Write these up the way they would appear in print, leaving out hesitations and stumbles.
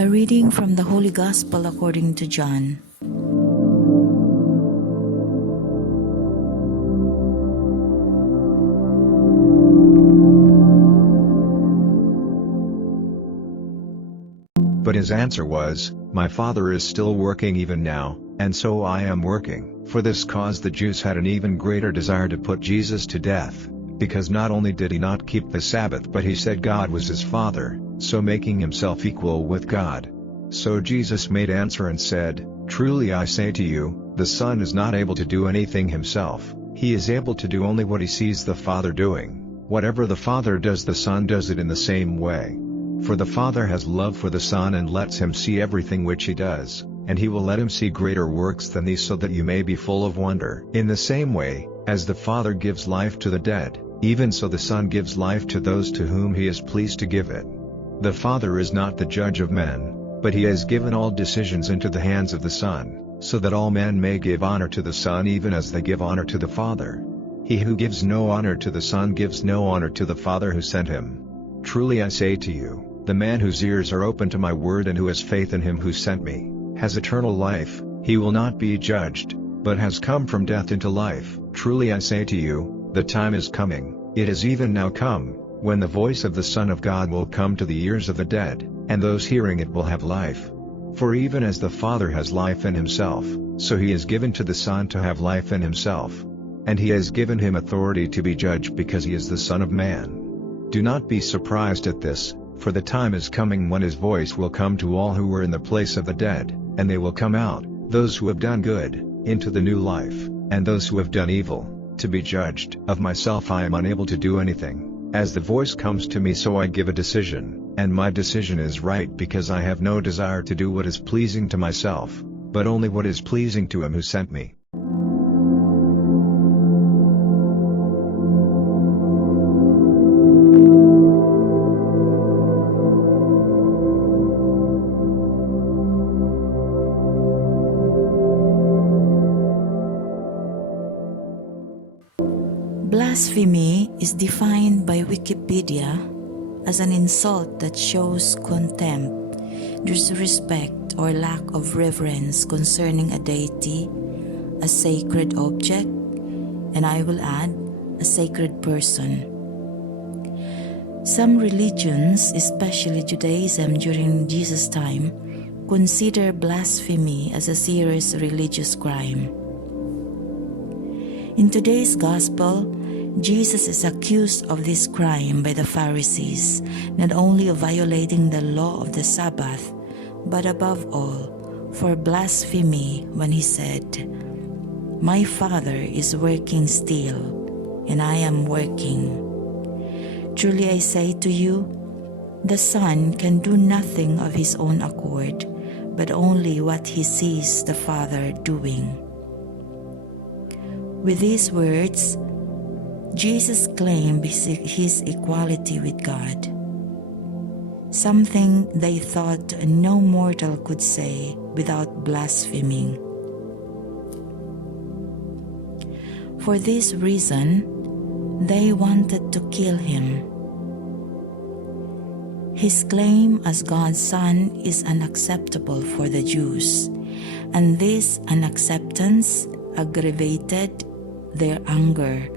A reading from the Holy Gospel according to John. But his answer was, "My Father is still working even now, and so I am working." For this cause the Jews had an even greater desire to put Jesus to death, because not only did he not keep the Sabbath but he said God was his Father, so making himself equal with God. So Jesus made answer and said, "Truly I say to you, the Son is not able to do anything himself, he is able to do only what he sees the Father doing. Whatever the Father does the Son does it in the same way. For the Father has love for the Son and lets him see everything which he does, and he will let him see greater works than these so that you may be full of wonder. In the same way, as the Father gives life to the dead, even so the Son gives life to those to whom he is pleased to give it. The Father is not the judge of men, but he has given all decisions into the hands of the Son, so that all men may give honor to the Son even as they give honor to the Father. He who gives no honor to the Son gives no honor to the Father who sent him. Truly I say to you, the man whose ears are open to my word and who has faith in him who sent me, has eternal life. He will not be judged, but has come from death into life. Truly I say to you, the time is coming, it is even now come, when the voice of the Son of God will come to the ears of the dead, and those hearing it will have life. For even as the Father has life in himself, so he has given to the Son to have life in himself. And he has given him authority to be judged because he is the Son of Man. Do not be surprised at this, for the time is coming when his voice will come to all who were in the place of the dead, and they will come out, those who have done good, into the new life, and those who have done evil, to be judged. Of myself I am unable to do anything. As the voice comes to me so I give a decision, and my decision is right because I have no desire to do what is pleasing to myself, but only what is pleasing to him who sent me. Blasphemy is defined by Wikipedia as an insult that shows contempt, disrespect, or lack of reverence concerning a deity, a sacred object, and I will add, a sacred person. Some religions, especially Judaism during Jesus' time, consider blasphemy as a serious religious crime. In today's Gospel, Jesus is accused of this crime by the Pharisees, not only of violating the law of the Sabbath, but above all, for blasphemy when he said, "My Father is working still, and I am working." Truly I say to you, the Son can do nothing of his own accord, but only what he sees the Father doing. With these words, Jesus claimed his equality with God, something they thought no mortal could say without blaspheming. For this reason, they wanted to kill him. His claim as God's Son is unacceptable for the Jews, and this unacceptance aggravated their anger,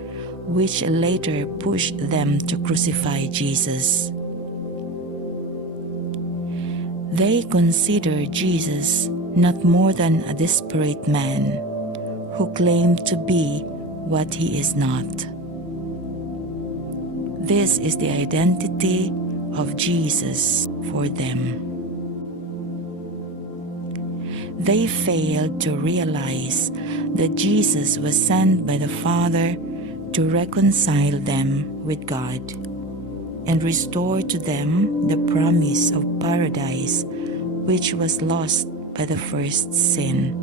which later pushed them to crucify Jesus. They considered Jesus not more than a desperate man who claimed to be what he is not. This is the identity of Jesus for them. They failed to realize that Jesus was sent by the Father to reconcile them with God and restore to them the promise of paradise which was lost by the first sin.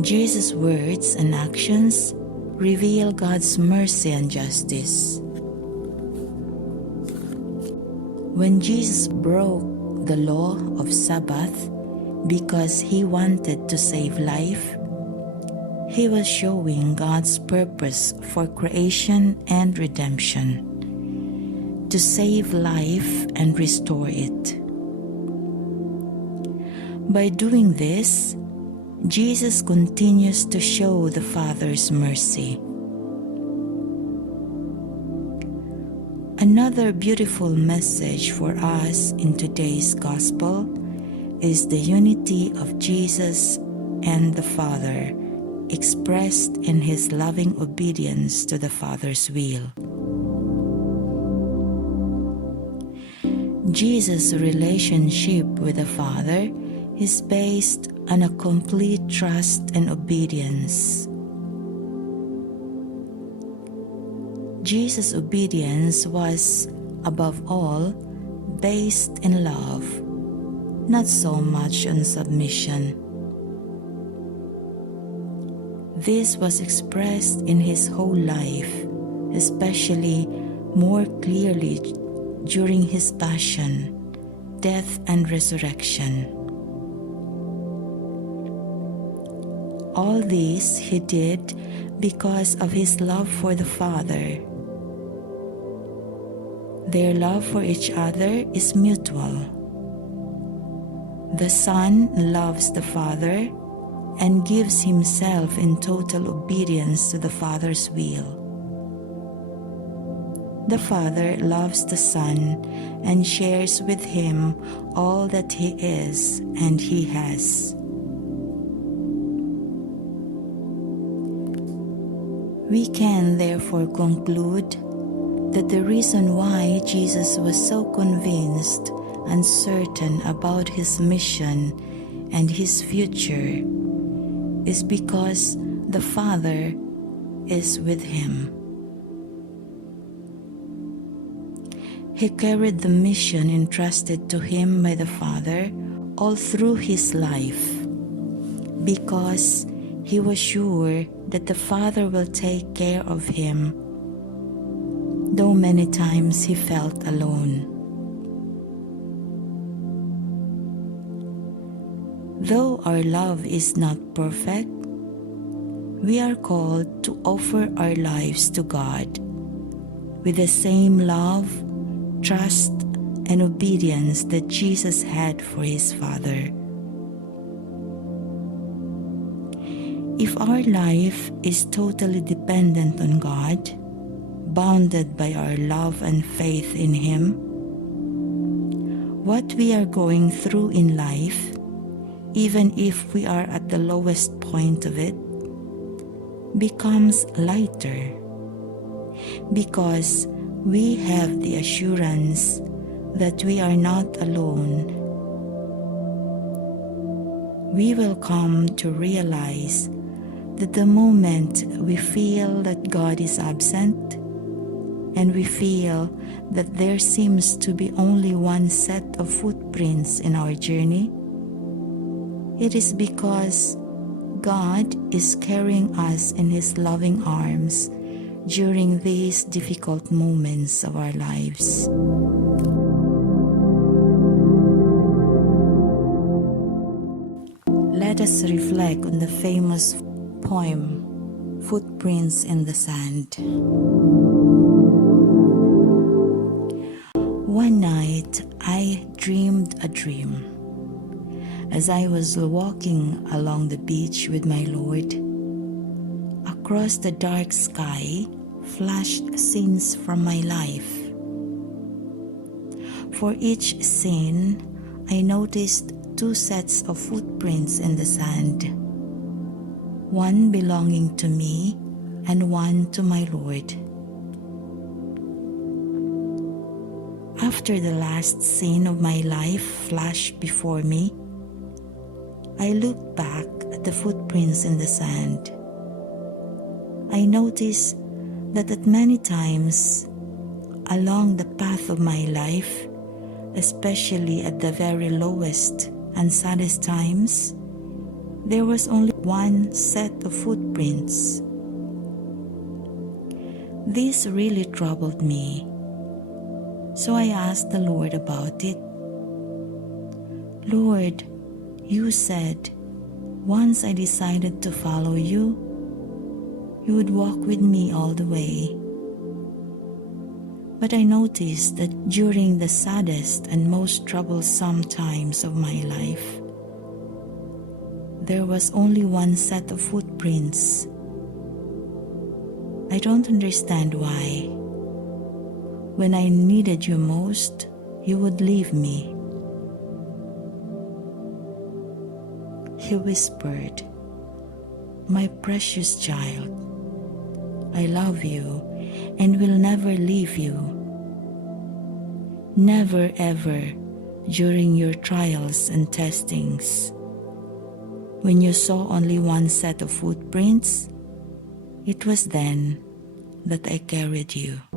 Jesus' words and actions reveal God's mercy and justice. When Jesus broke the law of Sabbath because he wanted to save life, he was showing God's purpose for creation and redemption. to save life and restore it. By doing this, Jesus continues to show the Father's mercy. Another beautiful message for us in today's Gospel is the unity of Jesus and the Father, expressed in His loving obedience to the Father's will. Jesus' relationship with the Father is based on a complete trust and obedience. Jesus' obedience was, above all, based in love, not so much on submission. This was expressed in His whole life, especially more clearly during His passion, death, and resurrection. All this He did because of His love for the Father. Their love for each other is mutual. The Son loves the Father and gives Himself in total obedience to the Father's will. The Father loves the Son and shares with Him all that He is and He has. We can therefore conclude that the reason why Jesus was so convinced and certain about His mission and His future is because the Father is with Him. He carried the mission entrusted to Him by the Father all through His life because He was sure that the Father will take care of Him, though many times He felt alone. Though our love is not perfect, we are called to offer our lives to God with the same love, trust, and obedience that Jesus had for His Father. If our life is totally dependent on God, bounded by our love and faith in Him, what we are going through in life, even if we are at the lowest point of it, becomes lighter because we have the assurance that we are not alone. We will come to realize that the moment we feel that God is absent and we feel that there seems to be only one set of footprints in our journey, it is because God is carrying us in His loving arms during these difficult moments of our lives. Let us reflect on the famous poem, Footprints in the Sand. One night, I dreamed a dream. As I was walking along the beach with my Lord, across the dark sky flashed scenes from my life. For each scene, I noticed two sets of footprints in the sand, one belonging to me and one to my Lord. After the last scene of my life flashed before me, I looked back at the footprints in the sand. I noticed that at many times along the path of my life, especially at the very lowest and saddest times, there was only one set of footprints. This really troubled me, so I asked the Lord about it. Lord, You said, once I decided to follow You would walk with me all the way. But I noticed that during the saddest and most troublesome times of my life, there was only one set of footprints. I don't understand why. When I needed you most, you would leave me. He whispered, "My precious child, I love you and will never leave you. Never ever during your trials and testings. When you saw only one set of footprints, it was then that I carried you."